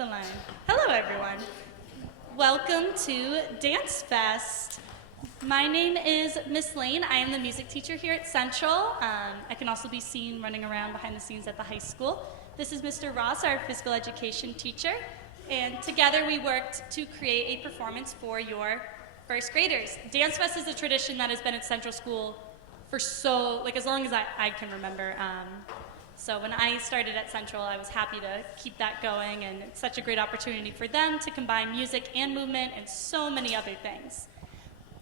the line. Hello, everyone. Welcome to Dance Fest. My name is Miss Lane. I am the music teacher here at Central. I can also be seen running around behind the scenes at the high school. This is Mr. Ross, our physical education teacher. And together we worked to create a performance for your first graders. Dance Fest is a tradition that has been at Central School for as long as I can remember. So when I started at Central, I was happy to keep that going, and it's such a great opportunity for them to combine music and movement and so many other things.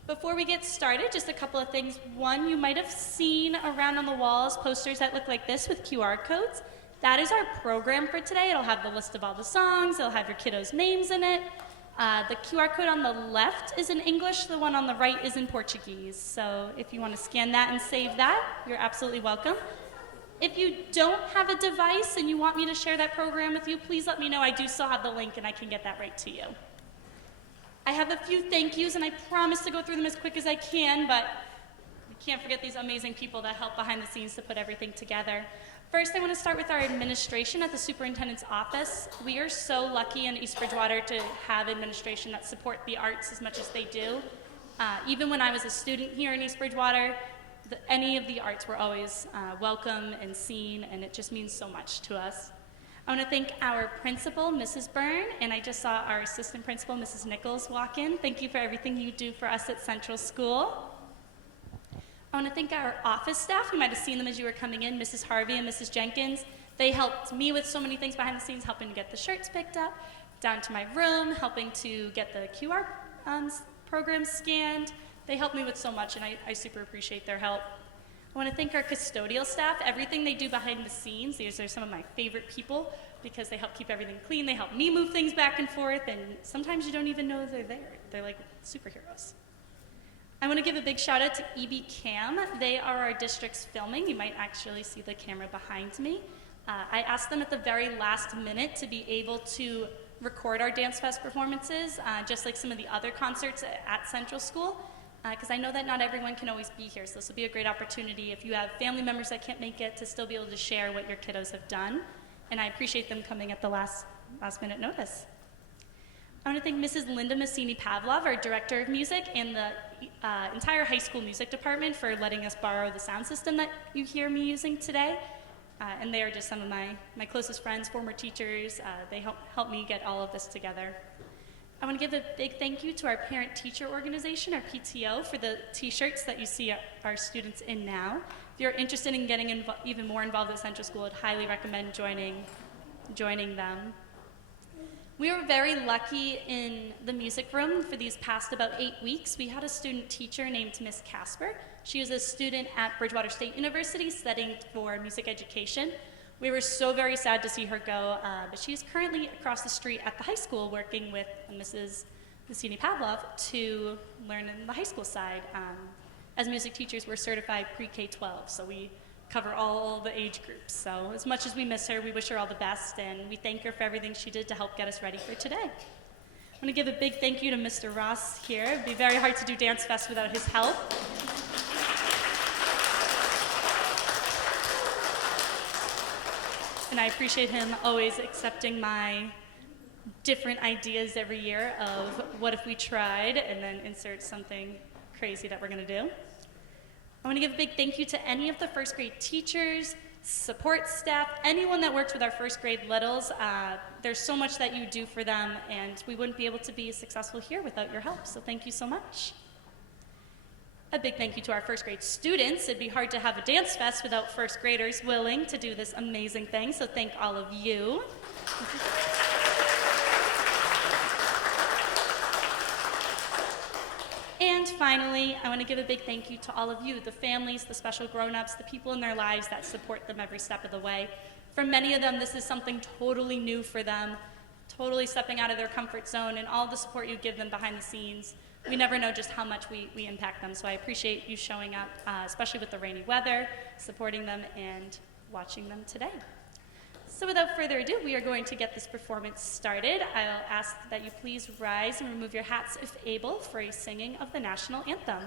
Before we get started, just a couple of things. One, you might have seen around on the walls posters that look like this with QR codes. That is our program for today. It'll have the list of all the songs. It'll have your kiddos' names in it. The QR code on the left is in English. The one on the right is in Portuguese. So if you want to scan that and save that, you're absolutely welcome. If you don't have a device and you want me to share that program with you, please let me know. I do still have the link and I can get that right to you. I have a few thank yous and I promise to go through them as quick as I can, but we can't forget these amazing people that help behind the scenes to put everything together. First, I want to start with our administration at the superintendent's office. We are so lucky in East Bridgewater to have administration that support the arts as much as they do. Even when I was a student here in East Bridgewater, any of the arts were always welcome and seen, and it just means so much to us. I want to thank our principal, Mrs. Byrne, and I just saw our assistant principal, Mrs. Nichols, walk in. Thank you for everything you do for us at Central School. I want to thank our office staff. You might have seen them as you were coming in, Mrs. Harvey and Mrs. Jenkins. They helped me with so many things behind the scenes, helping to get the shirts picked up, down to my room, helping to get the QR programs scanned. They helped me with so much, and I super appreciate their help. I want to thank our custodial staff. Everything they do behind the scenes, these are some of my favorite people because they help keep everything clean. They help me move things back and forth, and sometimes you don't even know they're there. They're like superheroes. I want to give a big shout out to EBCAM. They are our district's filming. You might actually see the camera behind me. I asked them at the very last minute to be able to record our Dance Fest performances, just like some of the other concerts at Central School. Because I know that not everyone can always be here, so this will be a great opportunity if you have family members that can't make it to still be able to share what your kiddos have done. And I appreciate them coming at the last minute notice. I want to thank Mrs. Linda Massini-Pavlov, our director of music, and the entire high school music department for letting us borrow the sound system that you hear me using today. And they are just some of my closest friends, former teachers. They help me get all of this together. I want to give a big thank you to our parent-teacher organization, our PTO, for the t-shirts that you see our students in now. If you're interested in getting even more involved at Central School, I'd highly recommend joining them. We were very lucky in the music room for these past about 8 weeks. We had a student teacher named Miss Casper. She was a student at Bridgewater State University studying for music education. We were so very sad to see her go, but she's currently across the street at the high school working with Mrs. Massini-Pavlov to learn in the high school side. As music teachers, we're certified pre-K-12, so we cover all the age groups. So as much as we miss her, we wish her all the best, and we thank her for everything she did to help get us ready for today. I want to give a big thank you to Mr. Ross here. It'd be very hard to do Dance Fest without his help. And I appreciate him always accepting my different ideas every year of what if we tried, and then insert something crazy that we're going to do. I want to give a big thank you to any of the first grade teachers, support staff, anyone that works with our first grade littles. There's so much that you do for them, and we wouldn't be able to be successful here without your help, so thank you so much. A big thank you to our first grade students. It'd be hard to have a Dance Fest without first graders willing to do this amazing thing, so thank all of you. And finally, I want to give a big thank you to all of you, the families, the special grown-ups, the people in their lives that support them every step of the way. For many of them, this is something totally new for them, totally stepping out of their comfort zone, and all the support you give them behind the scenes. We never know just how much we impact them, so I appreciate you showing up, especially with the rainy weather, supporting them, and watching them today. So without further ado, we are going to get this performance started. I'll ask that you please rise and remove your hats if able for a singing of the national anthem.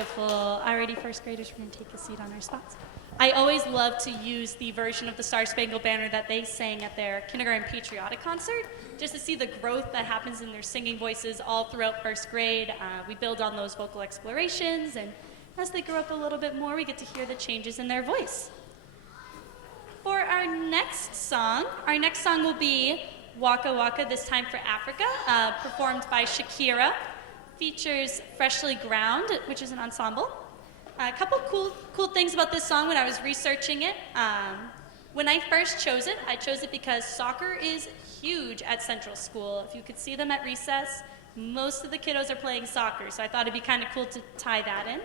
beautiful. Alrighty, first graders, we're going to take a seat on our spots. I always love to use the version of the Star Spangled Banner that they sang at their kindergarten patriotic concert, just to see the growth that happens in their singing voices all throughout first grade. We build on those vocal explorations, and as they grow up a little bit more, we get to hear the changes in their voice. For our next song will be Waka Waka, This Time for Africa, performed by Shakira. Features Freshly Ground, which is an ensemble. A couple cool things about this song when I was researching it. When I first chose it, I chose it because soccer is huge at Central School. If you could see them at recess, most of the kiddos are playing soccer, so I thought it'd be kind of cool to tie that in.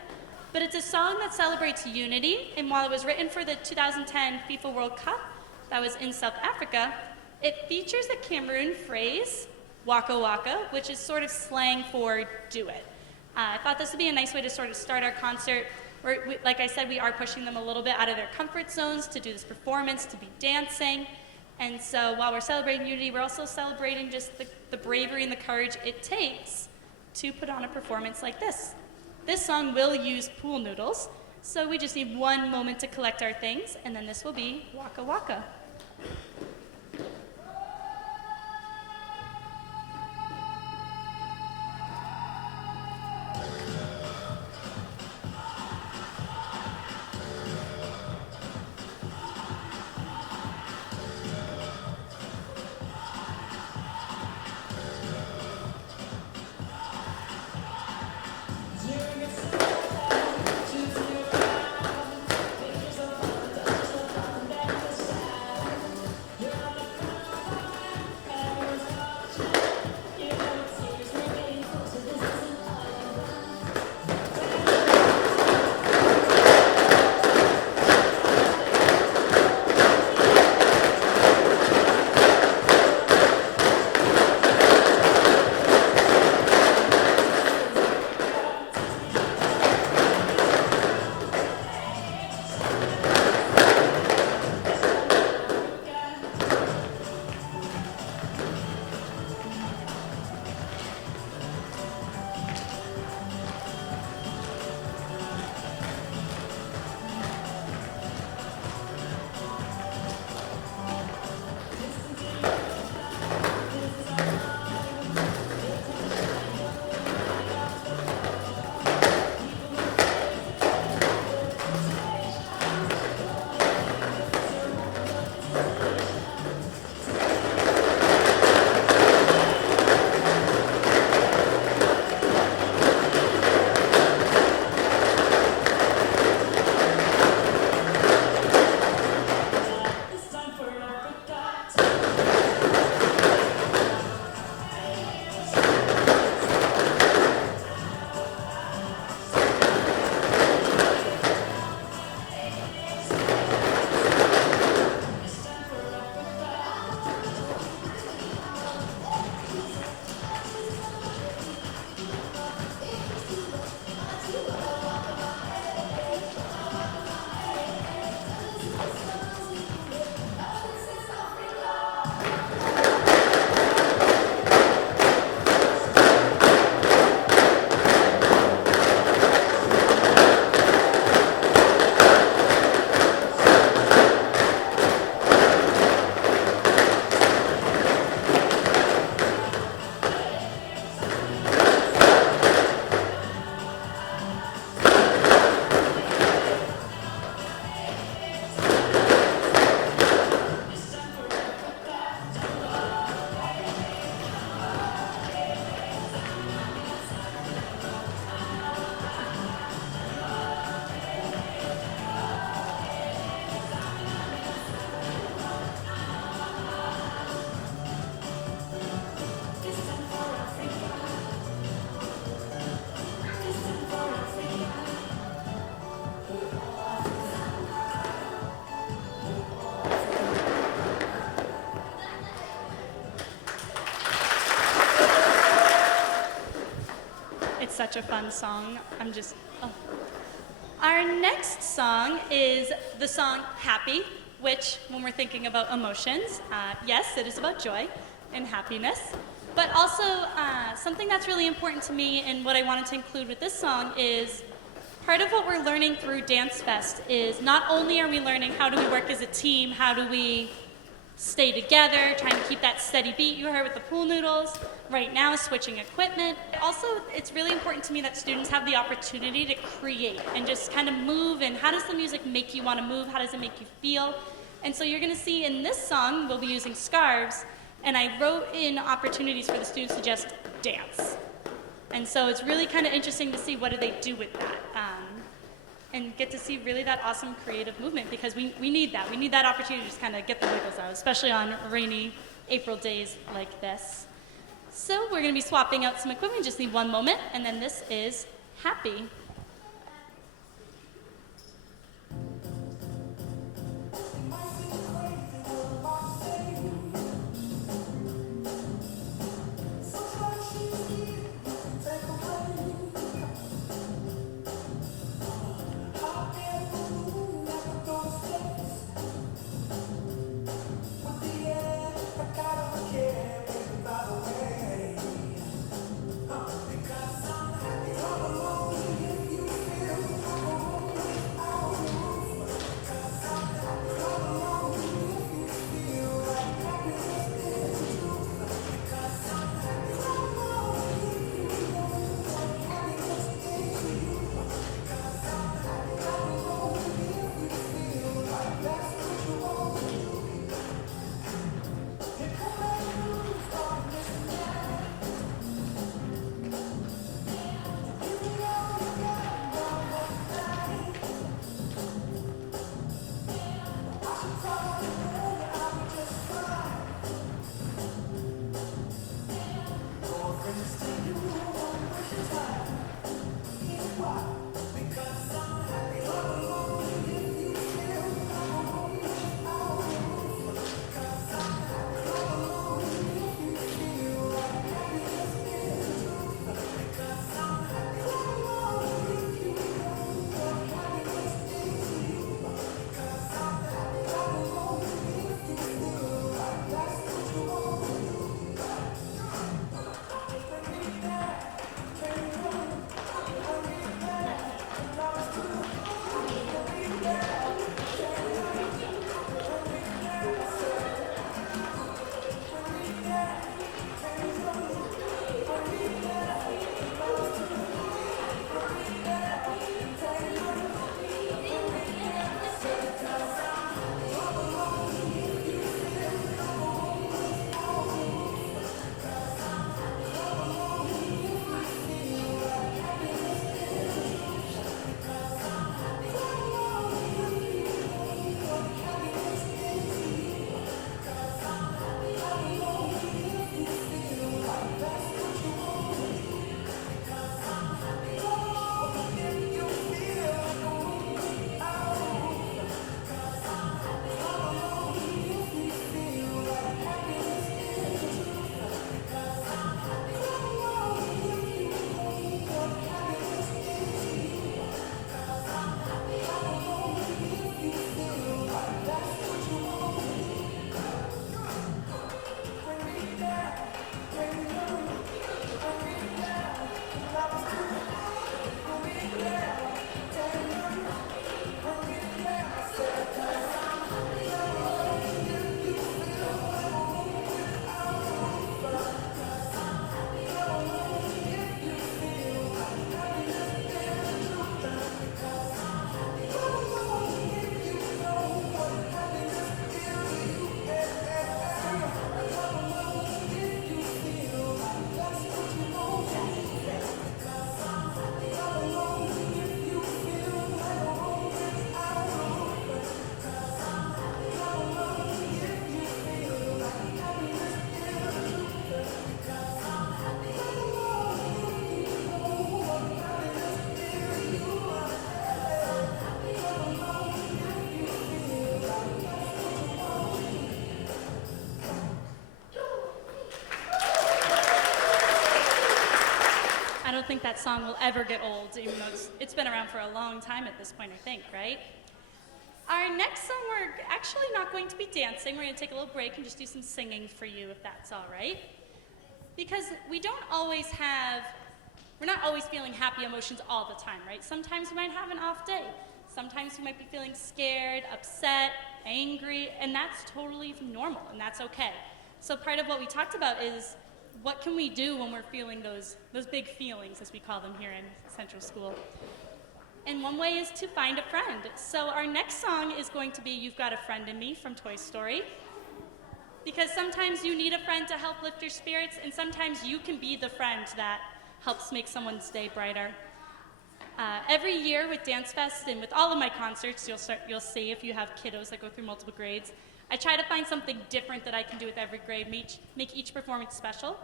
But it's a song that celebrates unity, and while it was written for the 2010 FIFA World Cup that was in South Africa, it features the Cameroon phrase, Waka Waka, which is sort of slang for do it. I thought this would be a nice way to sort of start our concert. Like I said, we are pushing them a little bit out of their comfort zones to do this performance, to be dancing. And so while we're celebrating unity, we're also celebrating just the bravery and the courage it takes to put on a performance like this. This song will use pool noodles, so we just need one moment to collect our things, and then this will be Waka Waka. Such a fun song. Our next song is the song Happy, which, when we're thinking about emotions, yes, it is about joy and happiness, but also something that's really important to me and what I wanted to include with this song is part of what we're learning through Dance Fest is not only are we learning how do we work as a team, how do we stay together, trying to keep that steady beat you heard with the pool noodles, right now switching equipment. Also, it's really important to me that students have the opportunity to create and just kind of move, and how does the music make you want to move, how does it make you feel? And so you're going to see in this song, we'll be using scarves, and I wrote in opportunities for the students to just dance. And so it's really kind of interesting to see what do they do with that. And get to see really that awesome creative movement, because we need that. We need that opportunity to just kind of get the wiggles out, especially on rainy April days like this. So we're going to be swapping out some equipment. Just need one moment, and then this is Happy. don't think that song will ever get old, even though it's been around for a long time at this point, I think, right? Our next song, we're actually not going to be dancing. We're going to take a little break and just do some singing for you, if that's all right. Because we don't always have we're not always feeling happy emotions all the time, right? Sometimes we might have an off day. Sometimes we might be feeling scared, upset, angry, and that's totally normal, and that's okay. So part of what we talked about is what can we do when we're feeling those big feelings, as we call them here in Central School. And one way is to find a friend. So our next song is going to be You've Got a Friend in Me from Toy Story. Because sometimes you need a friend to help lift your spirits, and sometimes you can be the friend that helps make someone's day brighter. Every year with Dance Fest and with all of my concerts, you'll see if you have kiddos that go through multiple grades, I try to find something different that I can do with every grade, make each performance special.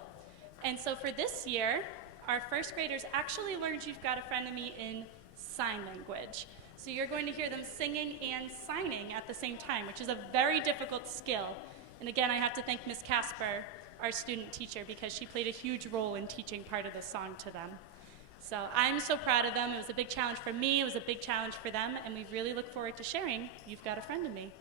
And so for this year, our first graders actually learned You've Got a Friend in Me in sign language. So you're going to hear them singing and signing at the same time, which is a very difficult skill. And again, I have to thank Ms. Casper, our student teacher, because she played a huge role in teaching part of the song to them. So I'm so proud of them. It was a big challenge for me, it was a big challenge for them, and we really look forward to sharing You've Got a Friend in Me.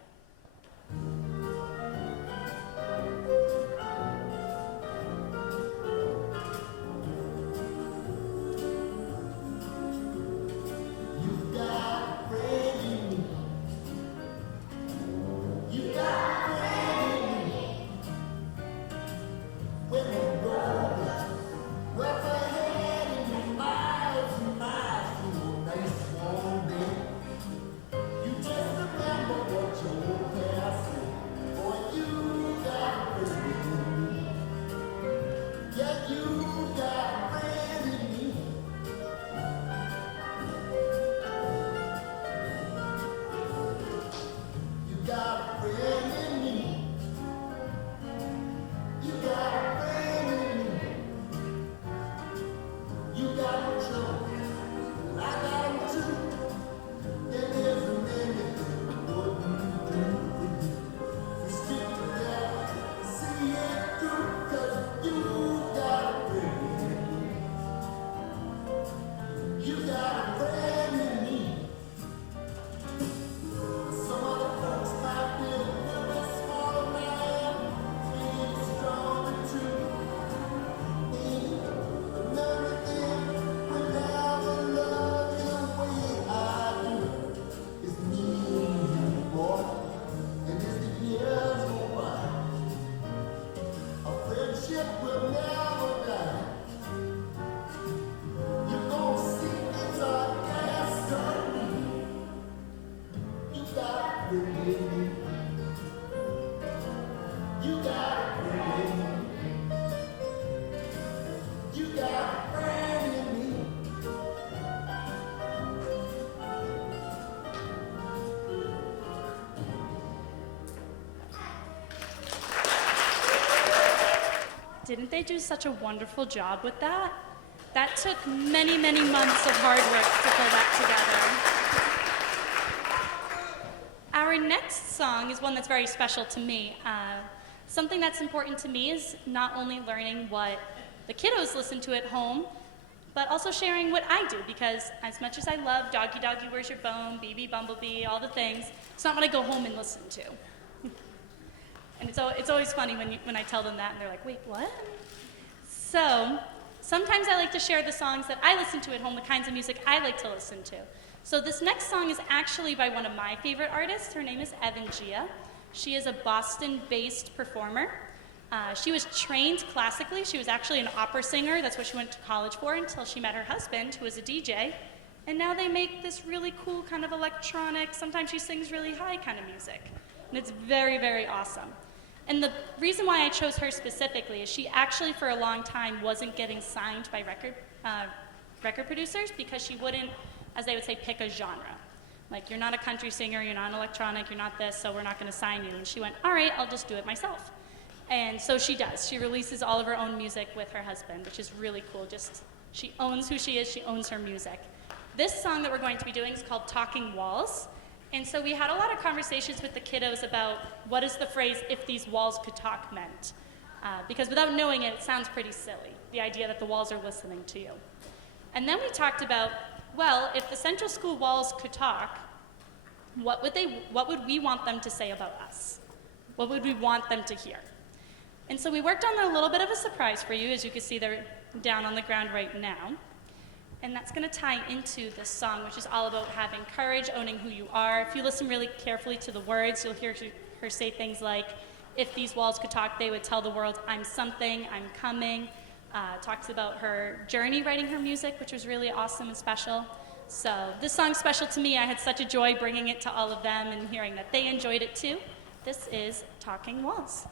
Didn't they do such a wonderful job with that? That took many, many months of hard work to pull that together. Our next song is one that's very special to me. Something that's important to me is not only learning what the kiddos listen to at home, but also sharing what I do, because as much as I love Doggy Doggy Where's Your Bone, BB Bumblebee, all the things, it's not what I go home and listen to. And it's always funny when I tell them that, and they're like, wait, what? So sometimes I like to share the songs that I listen to at home, the kinds of music I like to listen to. So this next song is actually by one of my favorite artists. Her name is Evan Gia. She is a Boston-based performer. She was trained classically. She was actually an opera singer. That's what she went to college for until she met her husband, who was a DJ. And now they make this really cool kind of electronic, sometimes she sings really high kind of music. And it's very, very awesome. And the reason why I chose her specifically is she actually for a long time wasn't getting signed by record producers because she wouldn't, as they would say, pick a genre. Like, you're not a country singer, you're not an electronic, you're not this, so we're not going to sign you. And she went, all right, I'll just do it myself. And so she does. She releases all of her own music with her husband, which is really cool. Just, she owns who she is, she owns her music. This song that we're going to be doing is called Talking Walls. And so we had a lot of conversations with the kiddos about what is the phrase, if these walls could talk, meant. Because without knowing it, it sounds pretty silly, the idea that the walls are listening to you. And then we talked about, well, if the Central School walls could talk, what would we want them to say about us? What would we want them to hear? And so we worked on a little bit of a surprise for you. As you can see, they're down on the ground right now. And that's going to tie into this song, which is all about having courage, owning who you are. If you listen really carefully to the words, you'll hear her say things like, if these walls could talk, they would tell the world I'm something, I'm coming. Talks about her journey writing her music, which was really awesome and special. So this song's special to me. I had such a joy bringing it to all of them and hearing that they enjoyed it too. This is Talking Walls.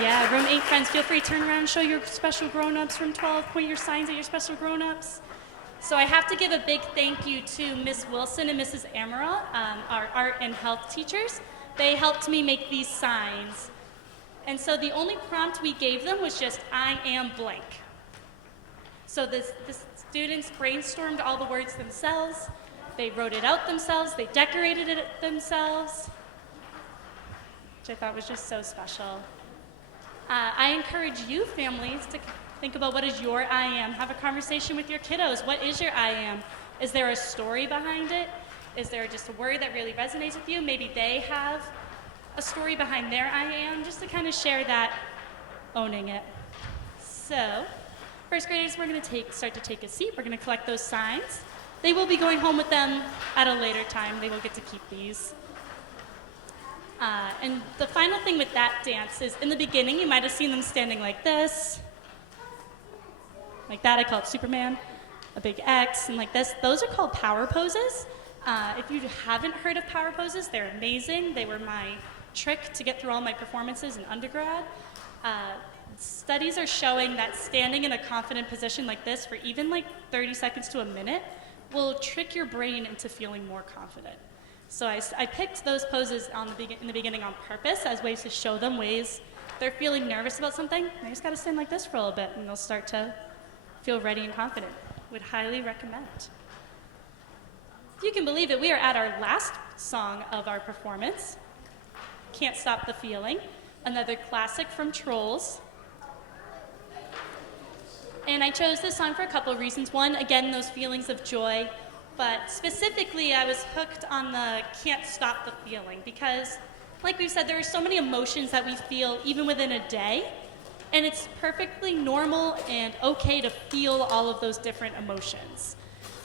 Yeah, room 8 friends, feel free to turn around and show your special grown-ups. Room 12, point your signs at your special grown-ups. So I have to give a big thank you to Miss Wilson and Mrs. Amaral, our art and health teachers. They helped me make these signs. And so the only prompt we gave them was just, I am blank. So the students brainstormed all the words themselves. They wrote it out themselves. They decorated it themselves, which I thought was just so special. I encourage you, families, to think about what is your I am. Have a conversation with your kiddos. What is your I am? Is there a story behind it? Is there just a word that really resonates with you? Maybe they have a story behind their I am, just to kind of share that, owning it. So, first graders, we're going to start to take a seat. We're going to collect those signs. They will be going home with them at a later time. They will get to keep these. And the final thing with that dance is, in the beginning, you might have seen them standing like this. Like that, I call it Superman. A big X, and like this. Those are called power poses. If you haven't heard of power poses, they're amazing. They were my trick to get through all my performances in undergrad. Studies are showing that standing in a confident position like this for even like 30 seconds to a minute will trick your brain into feeling more confident. So I picked those poses in the beginning on purpose as ways to show them ways they're feeling nervous about something. They just got to stand like this for a little bit, and they'll start to feel ready and confident. Would highly recommend. If you can believe it, we are at our last song of our performance, Can't Stop the Feeling, another classic from Trolls. And I chose this song for a couple of reasons. One, again, those feelings of joy, but specifically I was hooked on the can't stop the feeling because, like we've said, there are so many emotions that we feel even within a day, and it's perfectly normal and okay to feel all of those different emotions.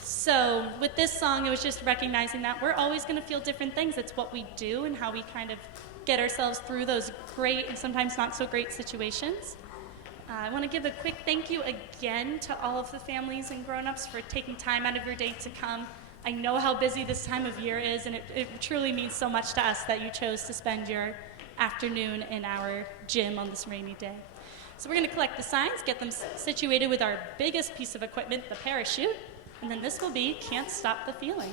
So with this song, it was just recognizing that we're always going to feel different things. It's what we do and how we kind of get ourselves through those great and sometimes not so great situations. I want to give a quick thank you again to all of the families and grown-ups for taking time out of your day to come. I know how busy this time of year is, and it truly means so much to us that you chose to spend your afternoon in our gym on this rainy day. So we're going to collect the signs, get them situated with our biggest piece of equipment, the parachute, and then this will be Can't Stop the Feeling.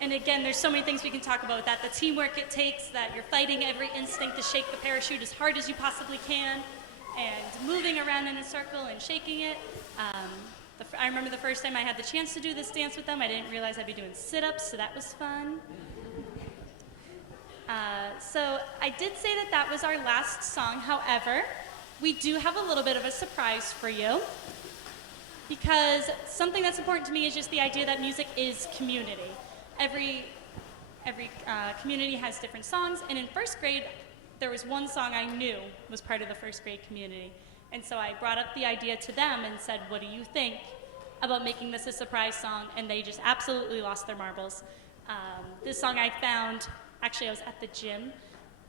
And again, there's so many things we can talk about with that. The teamwork it takes, that you're fighting every instinct to shake the parachute as hard as you possibly can, and moving around in a circle and shaking it. I remember the first time I had the chance to do this dance with them, I didn't realize I'd be doing sit-ups, so that was fun. So I did say that that was our last song. However, we do have a little bit of a surprise for you, because something that's important to me is just the idea that music is community. Every community has different songs, and in first grade, there was one song I knew was part of the first grade community. And so I brought up the idea to them and said, what do you think about making this a surprise song? And they just absolutely lost their marbles. This song I found, actually I was at the gym,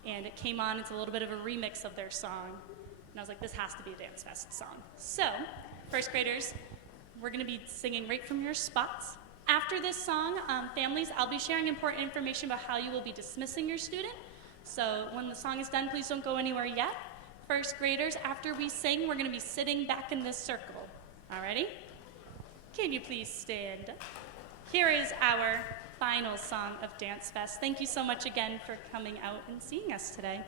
and it came on. It's a little bit of a remix of their song. And I was like, this has to be a Dance Fest song. So, first graders, we're gonna be singing right from your spots. After this song, families, I'll be sharing important information about how you will be dismissing your student. So when the song is done, please don't go anywhere yet. First graders, after we sing, we're gonna be sitting back in this circle. Alrighty? Can you please stand? Here is our final song of Dance Fest. Thank you so much again for coming out and seeing us today.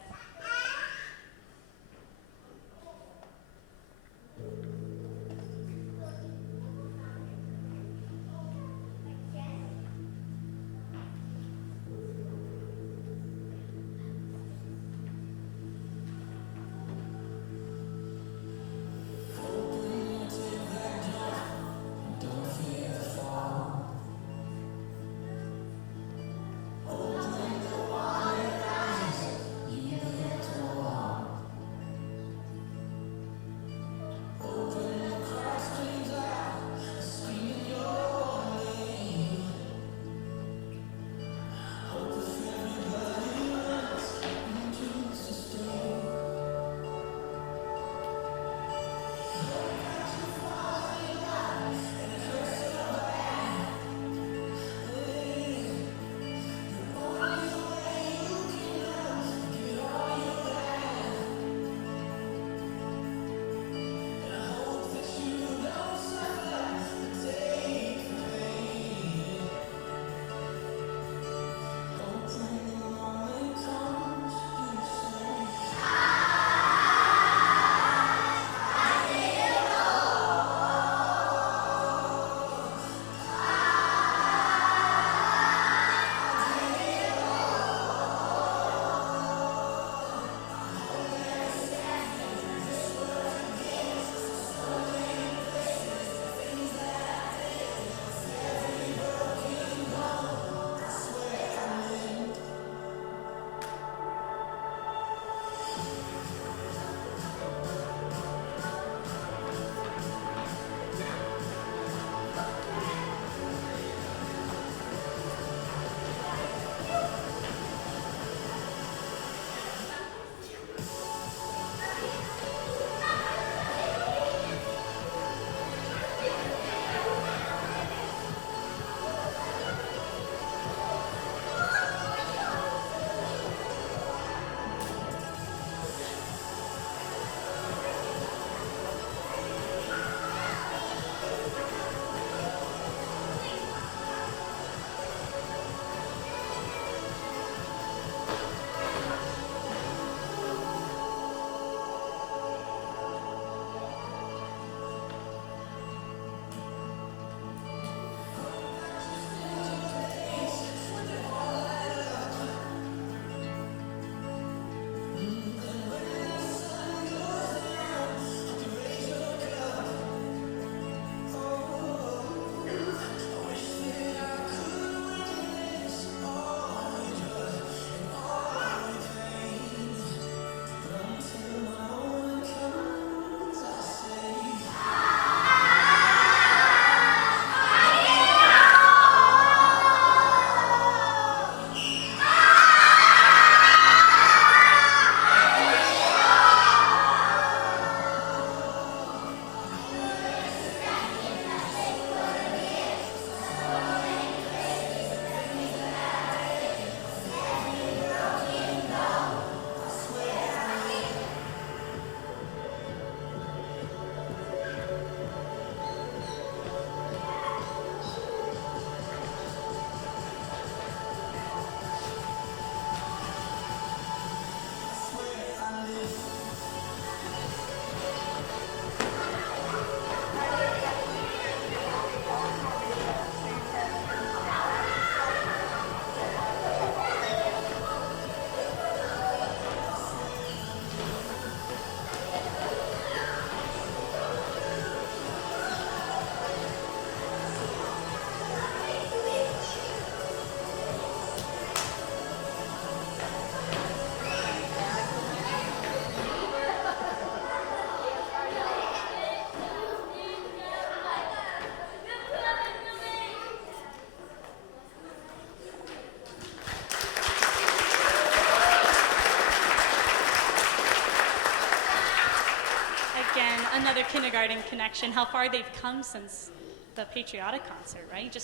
again, another kindergarten connection, how far they've come since the patriotic concert, right?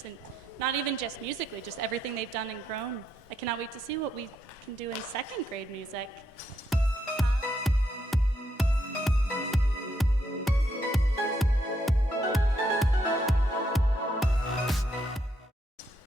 Not even just musically, just everything they've done and grown. I cannot wait to see what we can do in second grade music.